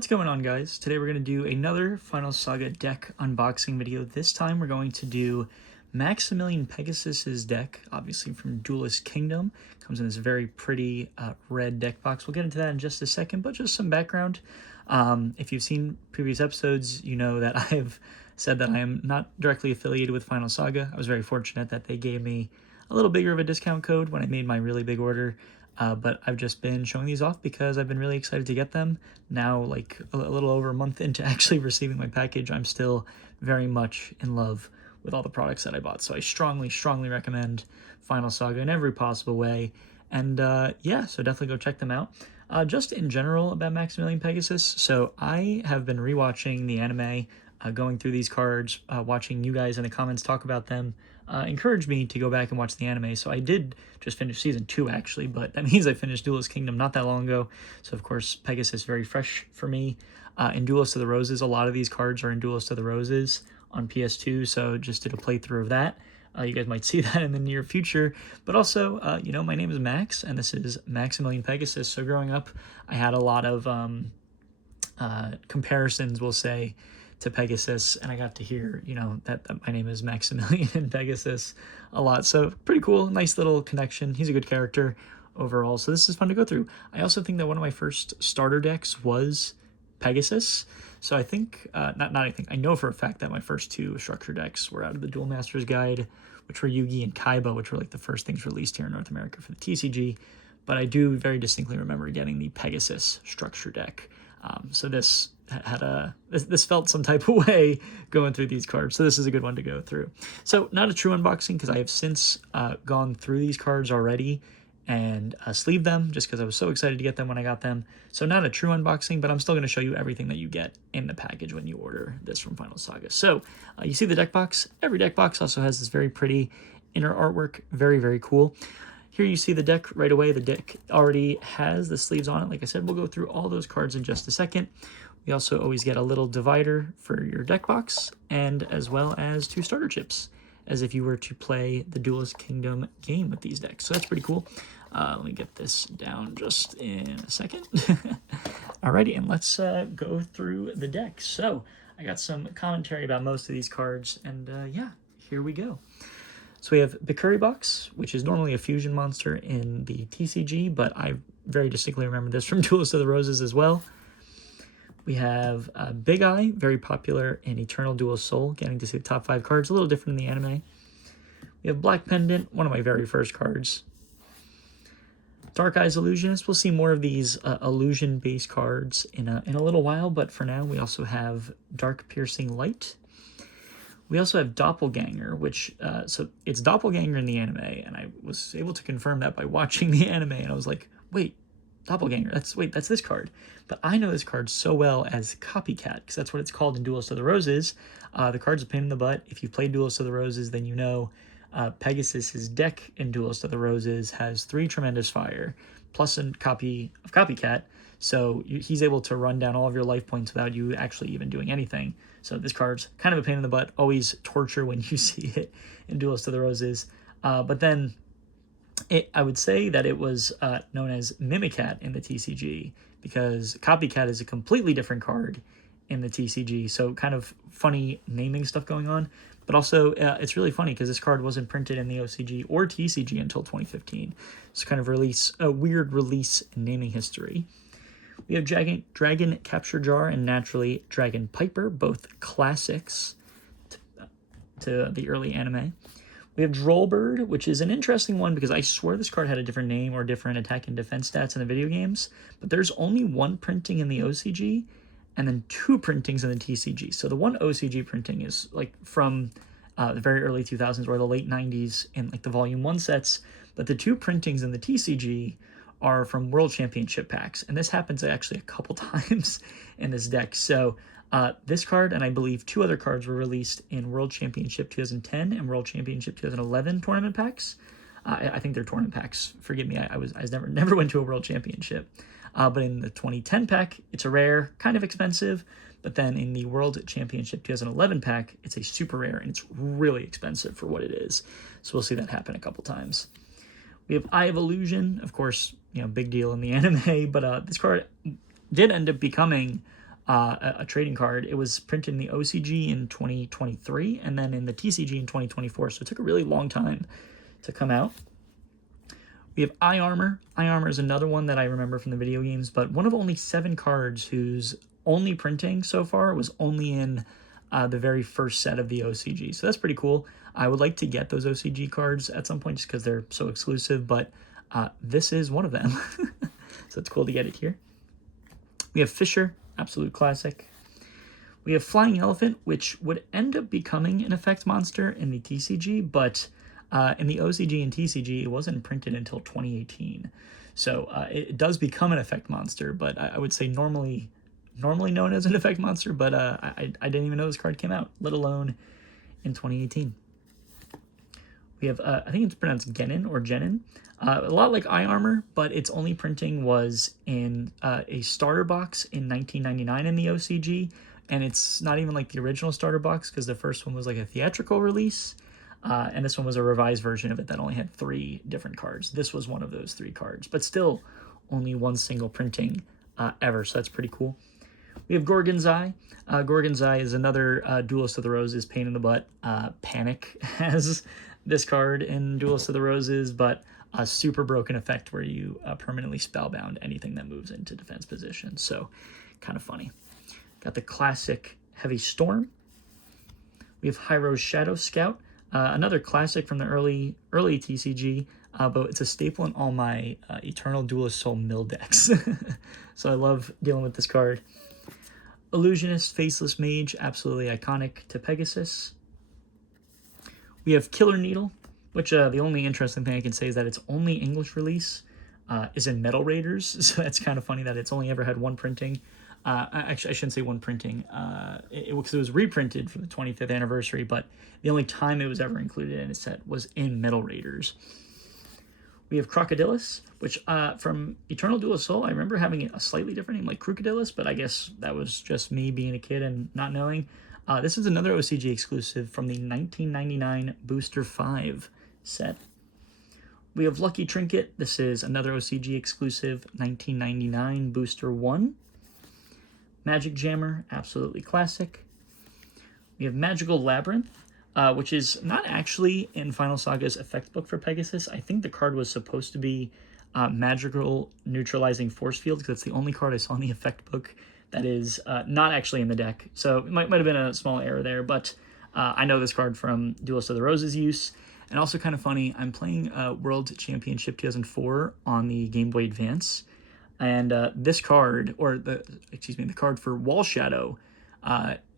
What's going on, guys? Today we're going to do another Final Saga deck unboxing video. This time we're going to do Maximillion Pegasus's deck, obviously from Duelist Kingdom. Comes in this very pretty red deck box. We'll get into that in just a second, but just some background. If you've seen previous episodes, you know that I've said that I am not directly affiliated with Final Saga. I was very fortunate that they gave me a little bigger of a discount code when I made my really big order. But I've just been showing these off because I've been really excited to get them. Now, like a little over a month into actually receiving my package, I'm still very much in love with all the products that I bought. So I strongly recommend Final Saga in every possible way. And yeah, so definitely go check them out. Just in general about Maximillion Pegasus. So I have been rewatching the anime, going through these cards, watching you guys in the comments talk about them. Encouraged me to go back and watch the anime. So I did just finish season 2 actually, but that means I finished Duelist Kingdom not that long ago. So of course Pegasus very fresh for me. In Duelist of the Roses, a lot of these cards are in Duelist of the Roses on PS2, so just did a playthrough of that. You guys might see that in the near future. But also, you know, my name is Max, and this is Maximillion Pegasus. So growing up, I had a lot of comparisons, we'll say, to Pegasus, and I got to hear, you know, that my name is Maximillion and Pegasus a lot. So pretty cool, nice little connection. He's a good character overall, so this is fun to go through. I also think that one of my first starter decks was Pegasus. So I think, I know for a fact that my first 2 structure decks were out of the Duel Master's Guide, which were Yugi and Kaiba, which were like the first things released here in North America for the TCG. But I do very distinctly remember getting the Pegasus structure deck. So this this felt some type of way going through these cards, so this is a good one to go through. So not a true unboxing because I have since gone through these cards already and sleeved them just because I was so excited to get them when I got them. So not a true unboxing, but I'm still going to show you everything that you get in the package when you order this from Final Saga. So you see the deck box. Every deck box also has this very pretty inner artwork, very cool. Here you see the deck right away. The deck already has the sleeves on it. Like I said, we'll go through all those cards in just a second. We also always get a little divider for your deck box, and as well as 2 starter chips, as if you were to play the Duelist Kingdom game with these decks. So that's pretty cool. Let me get this down just in a second. Alrighty, and let's go through the deck. So I got some commentary about most of these cards, and yeah, here we go. So we have Box, which is normally a fusion monster in the TCG, but I very distinctly remember this from Duelist of the Roses as well. We have Big Eye, very popular in Eternal Dual Soul, getting to see the top 5 cards, a little different in the anime. We have Black Pendant, one of my very first cards. Dark Eyes Illusionist, we'll see more of these illusion-based cards in a little while, but for now we also have Dark Piercing Light. We also have Doppelganger, which, so it's Doppelganger in the anime, and I was able to confirm that by watching the anime, and I was like, wait, Doppelganger, that's this card. But I know this card so well as Copycat, because that's what it's called in Duelist of the Roses. The card's a pain in the butt. If you've played Duelist of the Roses, then you know Pegasus's deck in Duelist of the Roses has 3 Tremendous Fire, plus a copy of Copycat, so he's able to run down all of your life points without you actually even doing anything. So this card's kind of a pain in the butt, always torture when you see it in Duelist of the Roses. But then I would say that it was known as Mimicat in the TCG, because Copycat is a completely different card in the TCG, so kind of funny naming stuff going on. But also, it's really funny because this card wasn't printed in the OCG or TCG until 2015. It's kind of a weird release in naming history. We have Dragon Capture Jar and naturally Dragon Piper, both classics to the early anime. We have Drollbird, which is an interesting one because I swear this card had a different name or different attack and defense stats in the video games, but there's only 1 printing in the OCG and then 2 printings in the TCG. So the 1 OCG printing is like from the very early 2000s or the late 90s in like the Volume 1 sets, but the 2 printings in the TCG are from World Championship packs, and this happens actually a couple times in this deck. So this card, and I believe 2 other cards, were released in World Championship 2010 and World Championship 2011 tournament packs. I think they're tournament packs. Forgive me, I never went to a World Championship. But in the 2010 pack, it's a rare, kind of expensive. But then in the World Championship 2011 pack, it's a super rare, and it's really expensive for what it is. So we'll see that happen a couple times. We have Eye of Illusion, of course, you know, big deal in the anime, but this card did end up becoming a trading card. It was printed in the OCG in 2023 and then in the TCG in 2024. So it took a really long time to come out. We have Eye Armor. Eye Armor is another one that I remember from the video games, but one of only 7 cards whose only printing so far was only in the very first set of the OCG. So that's pretty cool. I would like to get those OCG cards at some point just because they're so exclusive, but this is one of them. So it's cool to get it here. We have Fisher, absolute classic. We have Flying Elephant, which would end up becoming an effect monster in the TCG, but in the OCG and TCG, it wasn't printed until 2018. So it does become an effect monster, but I would say normally known as an effect monster, but I didn't even know this card came out, let alone in 2018. We have, I think it's pronounced Genin or Genin. A lot like Eye Armor, but its only printing was in a starter box in 1999 in the OCG, and it's not even like the original starter box because the first one was like a theatrical release, and this one was a revised version of it that only had 3 different cards. This was one of those 3 cards, but still only one single printing ever, so that's pretty cool. We have Gorgon's Eye. Gorgon's Eye is another Duelist of the Roses pain in the butt. Panic has this card in Duelist of the Roses, but a super broken effect where you permanently spellbound anything that moves into defense position. So kind of funny. Got the classic Heavy Storm. We have Hyro's Shadow Scout, another classic from the early TCG, but it's a staple in all my Eternal Duelist Soul mill decks. So I love dealing with this card. Illusionist, Faceless Mage, absolutely iconic to Pegasus. We have Killer Needle, which the only interesting thing I can say is that its only English release is in Metal Raiders, so that's kind of funny that it's only ever had one printing. Actually, I shouldn't say one printing, because it was reprinted for the 25th anniversary, but the only time it was ever included in a set was in Metal Raiders. We have Crocodilus, which from Eternal Duelist Soul, I remember having a slightly different name, like Crocodilus, but I guess that was just me being a kid and not knowing. This is another OCG exclusive from the 1999 Booster 5 set. We have Lucky Trinket. This is another OCG exclusive, 1999 Booster 1. Magic Jammer, absolutely classic. We have Magical Labyrinth, which is not actually in Final Saga's effect book for Pegasus. I think the card was supposed to be Magical Neutralizing Force Field, because it's the only card I saw in the effect book that is not actually in the deck. So it might have been a small error there, but I know this card from Duelist of the Roses use. And also kind of funny, I'm playing World Championship 2004 on the Game Boy Advance. And this card, or the card for Wall Shadow,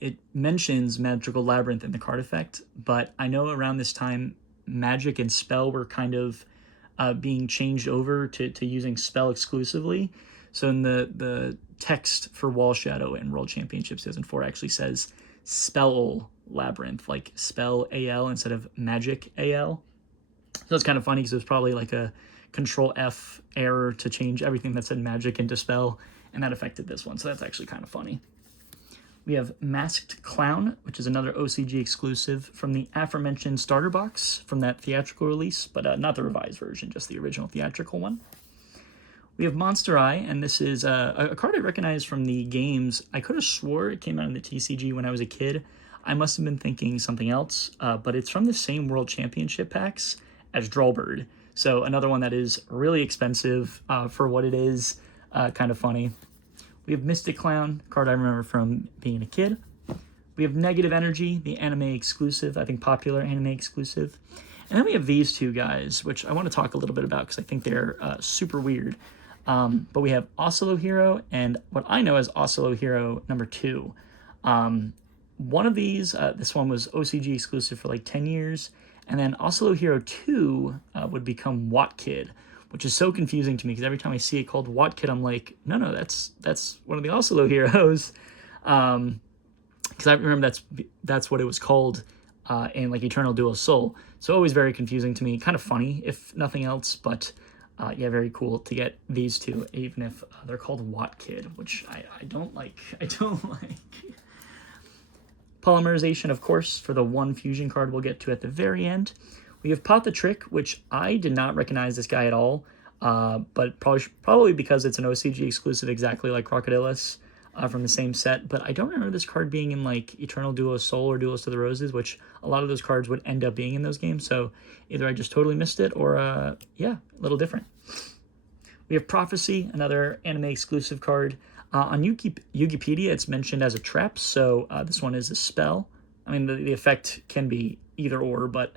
it mentions Magical Labyrinth in the card effect, but I know around this time, Magic and Spell were kind of being changed over to using Spell exclusively. So in the text for Wall Shadow in World Championships 2004 actually says Spell Labyrinth, like Spell AL instead of Magic AL. So it's kind of funny because it was probably like a Control F error to change everything that said Magic into Spell, and that affected this one. So that's actually kind of funny. We have Masked Clown, which is another OCG exclusive from the aforementioned starter box from that theatrical release, but not the revised version, just the original theatrical one. We have Monster Eye, and this is a card I recognize from the games. I could have swore it came out in the TCG when I was a kid. I must have been thinking something else, but it's from the same World Championship packs as Drollbird. So another one that is really expensive for what it is, kind of funny. We have Mystic Clown, card I remember from being a kid. We have Negative Energy, the anime exclusive, I think popular anime exclusive. And then we have these two guys, which I want to talk a little bit about because I think they're super weird. But we have Oslo Hero and what I know as Oslo Hero number 2. One of these, this one was OCG exclusive for like 10 years. And then Oslo Hero 2 would become Watt Kid, which is so confusing to me because every time I see it called Watt Kid, I'm like, no, that's one of the Oslo Heroes. Because I remember that's what it was called in like Eternal Duelist Soul. So always very confusing to me. Kind of funny, if nothing else, but yeah, very cool to get these two, even if they're called Watt Kid, which I don't like. I don't like. Polymerization, of course, for the one fusion card we'll get to at the very end. We have Pot the Trick, which I did not recognize this guy at all, but probably because it's an OCG exclusive exactly like Crocodilus. from the same set, but I don't remember this card being in like Eternal Duelist Soul or Duelist of the Roses, which a lot of those cards would end up being in those games. So either I just totally missed it, or yeah, a little different. We have Prophecy, another anime exclusive card. On Wikipedia, it's mentioned as a trap, so this one is a spell. I mean, the effect can be either or, but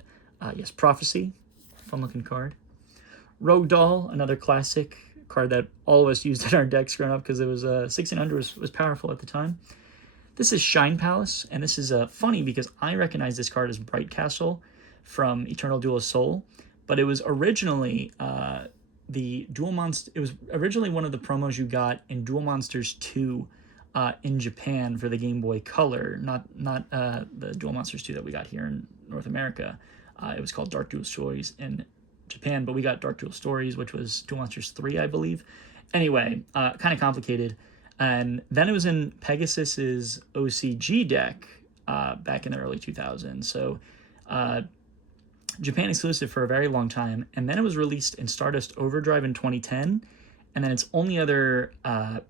yes, Prophecy, fun looking card. Rogue Doll, another classic card that all of us used in our decks growing up because it was 1600 was powerful at the time. This is Shine Palace, and this is funny because I recognize this card as Bright Castle from Eternal Duelist Soul, but it was originally the Duel Monster. It was originally one of the promos you got in Duel Monsters 2 in Japan for the Game Boy Color, not the Duel Monsters 2 that we got here in North America. It was called Dark Duel Stories in Japan, but we got Dark Duel Stories, which was Duel Monsters 3, I believe. Anyway, kind of complicated. And then it was in Pegasus's OCG deck back in the early 2000s. So Japan exclusive for a very long time. And then it was released in Stardust Overdrive in 2010. And then its only other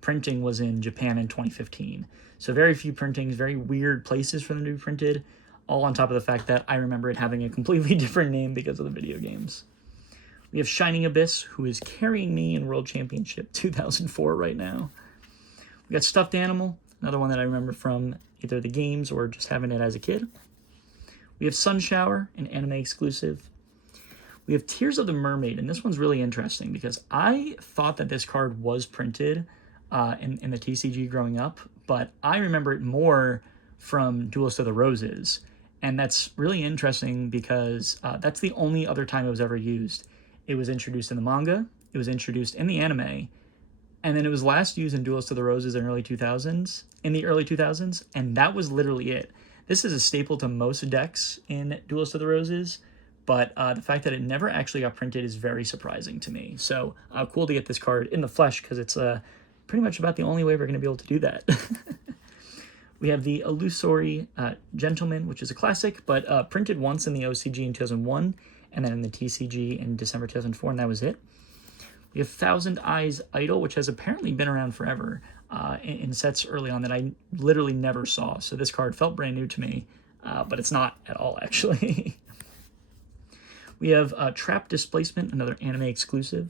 printing was in Japan in 2015. So very few printings, very weird places for them to be printed, all on top of the fact that I remember it having a completely different name because of the video games. We have Shining Abyss, who is carrying me in World Championship 2004 right now. We got Stuffed Animal, another one that I remember from either the games or just having it as a kid. We have Sun Shower, an anime exclusive. We have Tears of the Mermaid, and this one's really interesting because I thought that this card was printed in the TCG growing up, but I remember it more from Duelist of the Roses, and that's really interesting because that's the only other time it was ever used. It was introduced in the manga, it was introduced in the anime, and then it was last used in Duelist of the Roses in the early 2000s, and that was literally it. This is a staple to most decks in Duelist of the Roses, but the fact that it never actually got printed is very surprising to me. So cool to get this card in the flesh because it's pretty much about the only way we're going to be able to do that. We have the Illusory Gentleman, which is a classic, but printed once in the OCG in 2001, and then in the TCG in December 2004, and that was it. We have Thousand Eyes Idol, which has apparently been around forever in sets early on that I literally never saw. So this card felt brand new to me, but it's not at all, actually. We have Trap Displacement, another anime exclusive.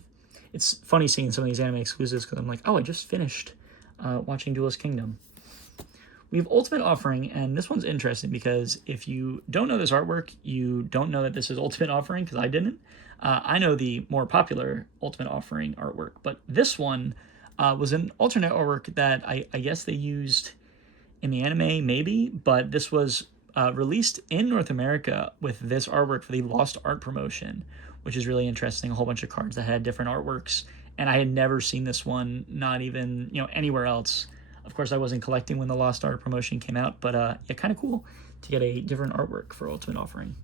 It's funny seeing some of these anime exclusives because I'm like, oh, I just finished watching Duelist Kingdom. We have Ultimate Offering, and this one's interesting because if you don't know this artwork, you don't know that this is Ultimate Offering, because I didn't. I know the more popular Ultimate Offering artwork, but this one was an alternate artwork that I guess they used in the anime, maybe, but this was released in North America with this artwork for the Lost Art promotion, which is really interesting. A whole bunch of cards that had different artworks, and I had never seen this one, not even anywhere else. Of course, I wasn't collecting when the Lost Art promotion came out, but yeah, kind of cool to get a different artwork for Ultimate Offering.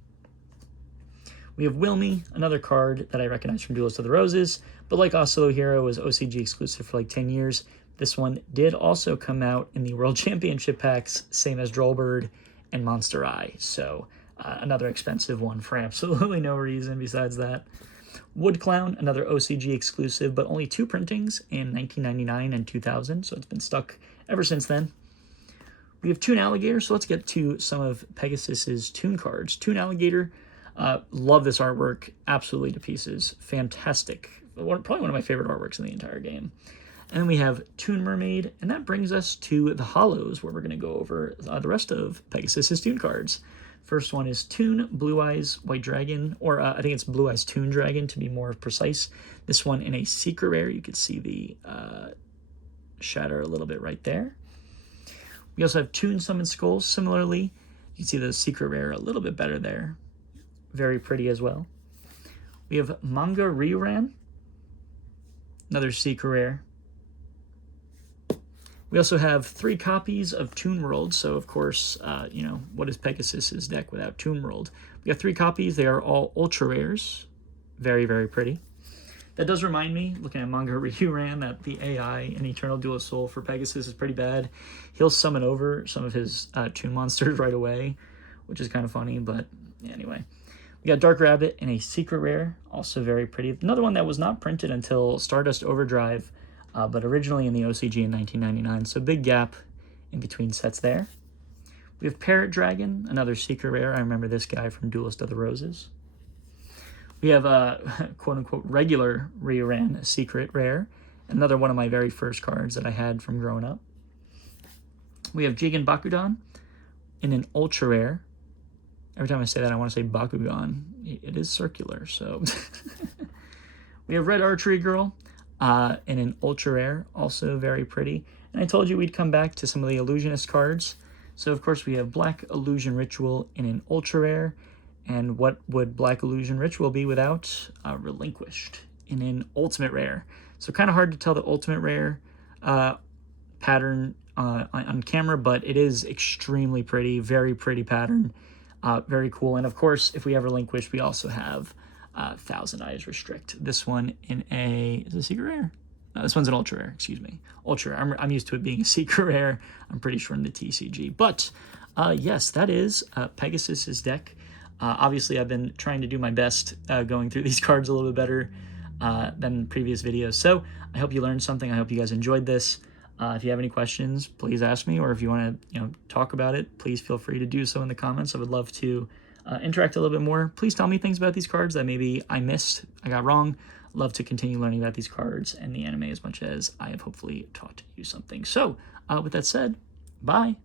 We have Wilmy, another card that I recognize from Duelist of the Roses, but like Oslo Hero was OCG exclusive for like 10 years. This one did also come out in the World Championship packs, same as Drollbird and Monster Eye, so another expensive one for absolutely no reason besides that. Wood Clown, another OCG exclusive, but only 2 printings in 1999 and 2000, so it's been stuck ever since then. We have Toon Alligator, so let's get to some of Pegasus's Toon cards. Toon Alligator, love this artwork, absolutely to pieces. Fantastic. Probably one of my favorite artworks in the entire game. And then we have Toon Mermaid, and that brings us to the Hollows, where we're going to go over the rest of Pegasus's Toon cards. First one is Toon Blue Eyes White Dragon, or I think it's Blue Eyes Toon Dragon to be more precise. This one in a secret rare. You can see the shatter a little bit right there. We also have Toon Summon Skulls. Similarly, you can see the secret rare a little bit better there. Very pretty as well. We have Manga Ryuran, another secret rare. We also have 3 copies of Toon World, so of course, what is Pegasus's deck without Toon World? We got 3 copies. They are all ultra rares. Very, very pretty. That does remind me, looking at Manga Ryuran, that the AI in Eternal Duelist Soul for Pegasus is pretty bad. He'll summon over some of his Toon monsters right away, which is kind of funny, but anyway. We got Dark Rabbit in a secret rare, also very pretty. Another one that was not printed until Stardust Overdrive but originally in the OCG in 1999, so big gap in between sets there. We have Parrot Dragon, another secret rare. I remember this guy from Duelist of the Roses. We have a quote-unquote regular Rioran secret rare, another one of my very first cards that I had from growing up. We have Jigen Bakudan in an ultra rare. Every time I say that, I want to say Bakugan. It is circular, so. We have Red Archery Girl in an ultra rare, also very pretty. And I told you we'd come back to some of the Illusionist cards. So, of course, we have Black Illusion Ritual in an ultra rare. And what would Black Illusion Ritual be without Relinquished in an ultimate rare? So kind of hard to tell the ultimate rare pattern on camera, but it is extremely pretty, very pretty pattern, very cool. And of course, if we have Relinquished, we also have Thousand Eyes Restrict. This one in a, is it a secret rare? No, this one's an ultra rare, excuse me. Ultra rare, I'm used to it being a secret rare, I'm pretty sure in the TCG. But yes, that is Pegasus's deck. Obviously, I've been trying to do my best going through these cards a little bit better than previous videos. So I hope you learned something. I hope you guys enjoyed this. If you have any questions, please ask me, or if you want to talk about it, please feel free to do so in the comments. I would love to interact a little bit more. Please tell me things about these cards that maybe I missed, I got wrong. Love to continue learning about these cards and the anime as much as I have hopefully taught you something. So with that said, bye.